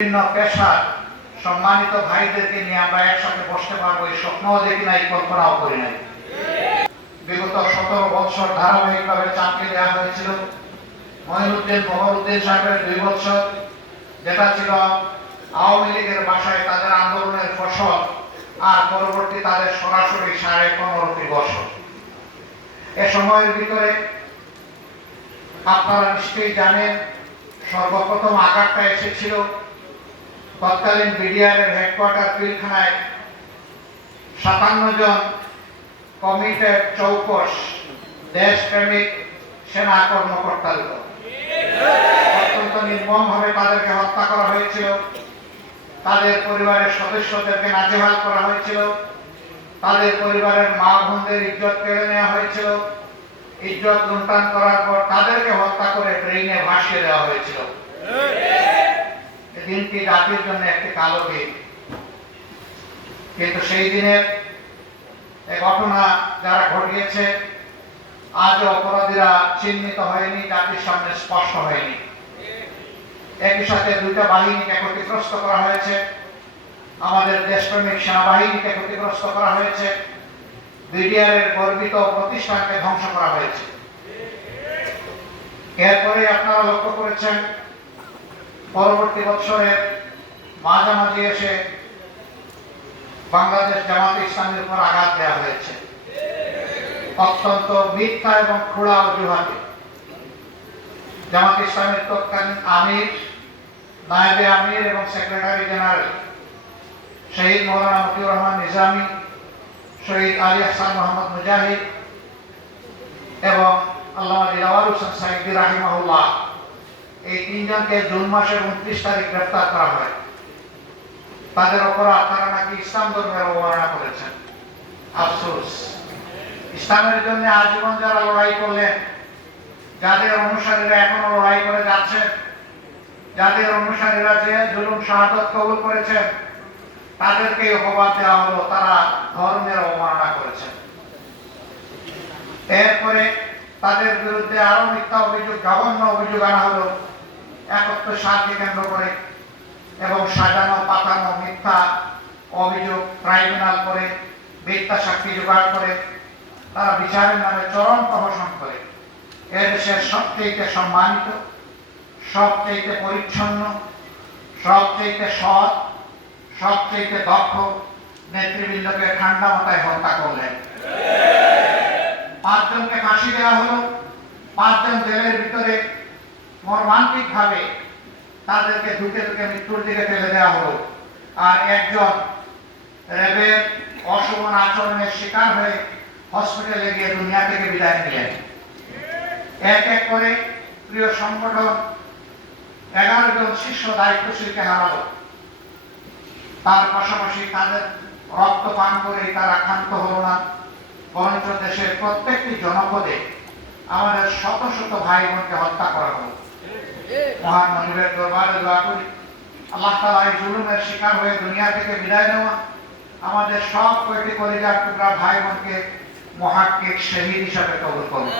বিভিন্ন পেশার সম্মানিত ভাইদেরকে নিয়ে আমরা একসাথে বসতে পারবো এই স্বপ্নও দেখি নাই, কল্পনাও করি নাই। বিগত 17 বছর ধারাবাহিকভাবে চাকরি দেওয়া হয়েছিল। মঈনুদ্দিন বহরউদ্দিন সাহেবের 2 বছর, যেটা ছিল আওয়ামী লীগের ভাষায় তাদের আন্দোলনের ফসল, আর পরবর্তী তাদের সরাসরি 15.5 বছর। এ সময়ের ভিতরে আপনারা নিশ্চয়ই জানেন, সর্বপ্রথম আঘাতটা এসেছিল তৎকালীন বিডিআরের হেডকোয়ার্টার পিলখানায় 57 জন কমিটেড চৌকস দেশপ্রেমিক সেনা কর্মকর্তার উপর। অত্যন্ত নির্মমভাবে তাদেরকে হত্যা করা হয়েছিল, তাদের পরিবারের সদস্যদেরকে নাজেহাল করা হয়েছিল, তাদের পরিবারের মা বোনদের ইজ্জত কেড়ে নেওয়া হয়েছিল, ইজ্জত লুণ্ঠন করার পর তাদেরকে হত্যা করে ট্রেনে ভাসিয়ে দেওয়া হয়েছিল। দিনটি জাতির জন্য একটি কালো দিন, কিন্তু সেই দিনের এই ঘটনা যারা ঘটিয়েছে আজও অপরাধীরা চিহ্নিত হয়নি, জাতির সামনে স্পষ্ট হয়নি। একই সাথে 2টা বাহিনীকে ক্ষতিগ্রস্ত করা হয়েছে, আমাদের দেশপ্রেমিক সেনাবাহিনীকে ক্ষতিগ্রস্ত করা হয়েছে, বিডিআরের গর্বিত প্রতিষ্ঠানকে ধ্বংস করা হয়েছে। এরপরে আপনারা লক্ষ্য করেছেন পরবর্তী বছরের মাঝামাঝি এসে বাংলাদেশ জামাতে ইসলামের উপর আঘাত দেওয়া হয়েছে অত্যন্ত মিথ্যা এবং খোলা অজুহাতে। জামাতে ইসলামের তৎকালীন আমির, নায়েবে আমির এবং সেক্রেটারি জেনারেল শহীদ মৌলানা মতিউর রহমান নিজামী, শহীদ আলী আহসান মোহাম্মদ মুজাহিদ এবং আল্লামা দিলওয়ার হোসেন সাইদি রাহিমাহুল্লাহ, এই 3 জনকে জুন মাসের 29 তারিখ গ্রেফতার করা হয়। তাদের অপরাধ, তারা নাকি ইসলাম ধর্মের অবমাননা করেছেন। আফসোস, ইসলামের জন্য আজীবন যারা লড়াই করলেন, যাদের অনুসারীরা এখনো লড়াই করে যাচ্ছেন, যাদের অনুসারীরা যে জুলুম শাহাদত কবুল করেছেন, তাদেরকে অপবাদ দেওয়া হলো তারা ধর্মের অবমাননা করেছেন। এরপরে তাদের বিরুদ্ধে আরো মিথ্যা অভিযোগ, জঘন্য অভিযোগ আনা হলো 71 সালকে কেন্দ্র করে, এবং সাজানো পাতানো মিথ্যা অভিযোগ ট্রাইব্যুনাল করে মিথ্যা সাক্ষী জোগাড় করে তারা বিচারের নামে চরম প্রহসন করে এদেশের সবচেয়ে সম্মানিত, সবচেয়ে পরিচ্ছন্ন, সবচেয়ে সৎ, সবচেয়ে দক্ষ নেতৃবৃন্দকে ঠান্ডা মাথায় হত্যা করলেন। 5 জনকে ফাঁসি দেওয়া হলো, 5 জন জেলের ভিতরে মর্মান্তিক ভাবে তাদেরকে ধুকে ধুকে মৃত্যুর দিকে ফেলে দেওয়া হলো, আর একজন র্যাবের অশোভন আচরণের শিকার হয়ে হসপিটালে গিয়ে দুনিয়া থেকে বিদায় নিলেন। এক এক করে প্রিয় সংগঠন 11 জন শীর্ষ দায়িত্বশীলকে হারালো। তার পাশাপাশি তাদের রক্ত পান করে তারা ক্ষান্ত হলো না, বরঞ্চ দেশের প্রত্যেকটি জনপদে আমাদের শত শত ভাই বোনকে হত্যা করা হলো। মহান মনিবের দরবারে দোয়া করি আল্লাহ তাআলা এই জুলুমের শিকার হয়ে দুনিয়া থেকে বিদায় নেওয়া আমাদের সব কয়টি কলিজার টুকরা ভাই বোনকে মুহাক্কিক শহীদ হিসাবে কবুল করুন।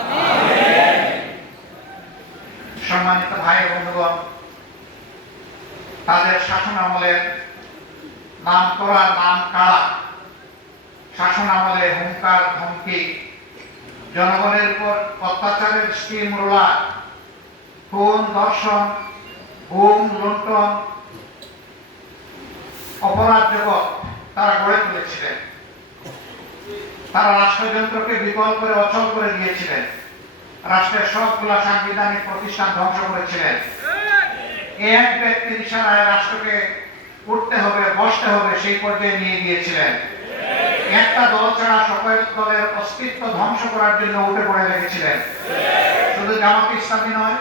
সম্মানিত ভাই ও বন্ধুগণ, তাদের শাসন আমলের নাম করা, নাম কাড়া শাসন আমলে হুঙ্কার ধমকি, জনগণের উপর অত্যাচারের স্টিম রোলার, খুন ধর্ষণ, গুম লুণ্ঠন, অপরাধ জগৎ তারা গড়ে তুলেছিলেন। তারা রাষ্ট্রযন্ত্রকে বিকল করে অচল করে দিয়েছিলেন, রাষ্ট্রের সবগুলা সাংবিধানিক প্রতিষ্ঠান ধ্বংস করেছিলেন। এক ব্যক্তির ইশারায় রাষ্ট্রকে উঠতে হবে, বসতে হবে সেই পর্যায়ে নিয়ে গিয়েছিলেন। একটা দল ছাড়া সকল দলের অস্তিত্ব ধ্বংস করার জন্য উঠে পড়ে লেগেছিলেন। শুধু জামাত ইসলামী নয়,